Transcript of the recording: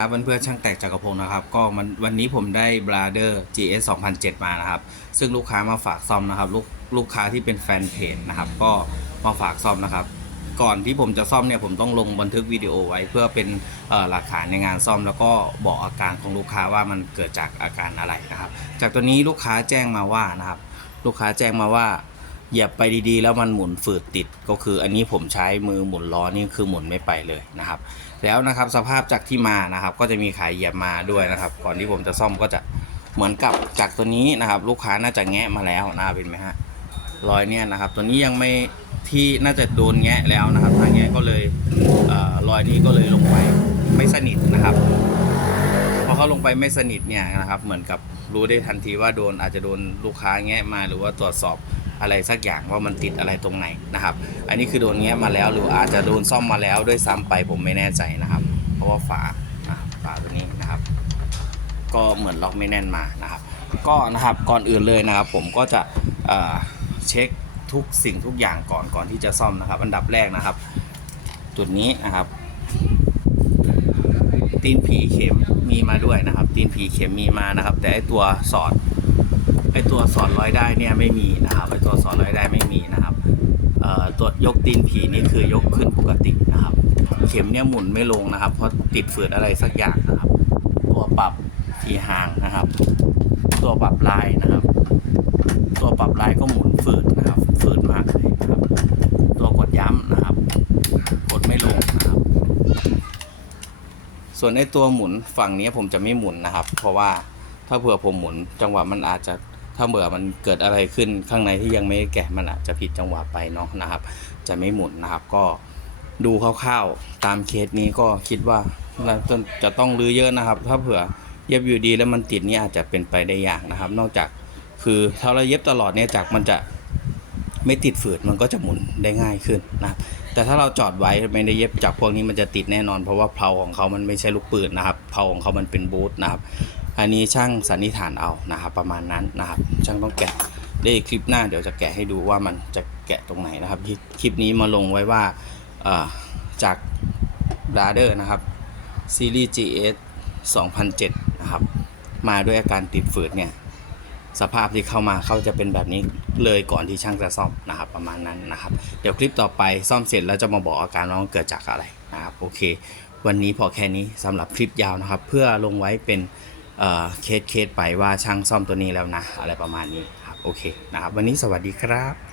ครับเพื่อนๆช่างแตกจักรพงศ์นะครับก็มันวันนี้ผมได้ Brother GS 2007 มานะครับ ซึ่งลูกค้ามาฝากซ่อมนะครับลูกลูกค้าที่เป็นแฟนเพจนะครับก็มาฝากซ่อมนะครับ ก่อนที่ผมจะซ่อมเนี่ยผมต้องลงบันทึกวิดีโอไว้เพื่อเป็นหลักฐานในงานซ่อม แล้วก็บอกอาการของลูกค้าว่ามันเกิดจากอาการอะไรนะครับ จากตัวนี้ลูกค้าแจ้งมาว่านะครับ ลูกค้าแจ้งมาว่า เหยียบไปดีๆ แล้วมันหมุนฝืดติดก็คืออันนี้ผมใช้มือหมุนล้อนี่คือหมุนไม่ไปเลยนะครับ แล้วนะครับสภาพจากที่มานะครับ ก็จะมีขายเหยียบมาด้วยนะครับ ก่อนที่ผมจะซ่อมก็จะเหมือนกับจากตัวนี้นะครับ ลูกค้าน่าจะแงะมาแล้วนะเห็นไหมฮะรอยเนี่ยนะครับ ตัวนี้ยังไม่ที่น่าจะโดนแงะแล้วนะครับทางแงะก็เลยเออรอยนี้ก็เลยลงไปไม่สนิทนะครับพอเขาลงไปไม่สนิทเนี่ยนะครับ เหมือนกับรู้ได้ทันทีว่าโดนอาจจะโดนลูกค้าแงะมาหรือว่าตรวจสอบ อะไรสักอย่างว่ามันติดอะไรตรงไหนนะครับ อันนี้คือโดนแงะมาแล้วหรืออาจจะโดนซ่อมมาแล้วด้วยซ้ำไปผมไม่แน่ใจนะครับ เพราะว่าฝาฝาตัวนี้นะครับ ก็เหมือนล็อกไม่แน่นมานะครับ ก็นะครับก่อนอื่นเลยนะครับ ผมก็จะเเช็คทุกสิ่งทุกอย่างก่อนก่อนที่จะซ่อมนะครับ อันดับแรกนะครับ จุดนี้นะครับ ตีนผีเข็มมีมาด้วยนะครับ ตีนผีเข็มมีมานะครับ แต่ไอตัวสอด ไอตัวสอดรอยได้เนี่ยไม่มีนะครับไอตัวสอดรอยได้ไม่มีนะครับตัวยกตีนผีนี่คือยกขึ้นปกตินะครับ เข็มเนี่ยหมุนไม่ลงนะครับ เพราะติดฝืดอะไรสักอย่างนะครับ ตัวปรับทีห่างนะครับ ตัวปรับลายนะครับ ตัวปรับลายก็หมุนฝืดนะครับฝืดมากเลยนะครับ ตัวกดย้ำนะครับ กดไม่ลงนะครับ ส่วนในตัวหมุนฝั่งนี้ผมจะไม่หมุนนะครับ เพราะว่าถ้าเผื่อผมหมุนจังหวะมันอาจจะ ถ้าเบื่อมันเกิดอะไรขึ้นข้างในที่ยังไม่แกะมันอาจจะผิดจังหวะไปเนาะนะครับ จะไม่หมุนนะครับก็ดูคร่าวๆตามเคสนี้ก็คิดว่าน่าจะต้องรื้อเยอะนะครับ ถ้าเผื่อเย็บอยู่ดีแล้วมันติดนี่อาจจะเป็นไปได้ยากนะครับ นอกจากคือถ้าเราเย็บตลอดเนี่ยจากมันจะไม่ติดฝืดมันก็จะหมุนได้ง่ายขึ้นนะครับแต่ถ้าเราจอดไว้ไม่ได้เย็บจับพวกนี้มันจะติดแน่นอน เพราะว่าเพลาของเขามันไม่ใช่ลูกปืนนะครับเพลาของเขามันเป็นบูทนะครับ อันนี้ช่างสันนิษฐานเอานะครับประมาณนั้นนะครับช่างต้องแกะได้คลิปหน้าเดี๋ยวจะแกะให้ดูว่ามันจะแกะตรงไหนนะครับที่คลิปนี้มาลงไว้ว่าเอ่อจาก b r a d e r นะครับซีรีส์ GS 2007 นะครับ มาด้วยอาการติดฝืดเนี่ย สภาพที่เข้ามาเขาจะเป็นแบบนี้เลยก่อนที่ช่างจะซ่อมนะครับ ประมาณนั้นนะครับ เดี๋ยวคลิปต่อไปซ่อมเสร็จแล้วจะมาบอกอาการว่ามันเกิดจากอะไรนะครับ โอเค วันนี้พอแค่นี้สำหรับคลิปยาวนะครับ เพื่อลงไว้เป็น เคสเคสไปว่าช่างซ่อมตัวนี้แล้วนะ อะไรประมาณนี้ครับโอเคนะครับ วันนี้สวัสดีครับ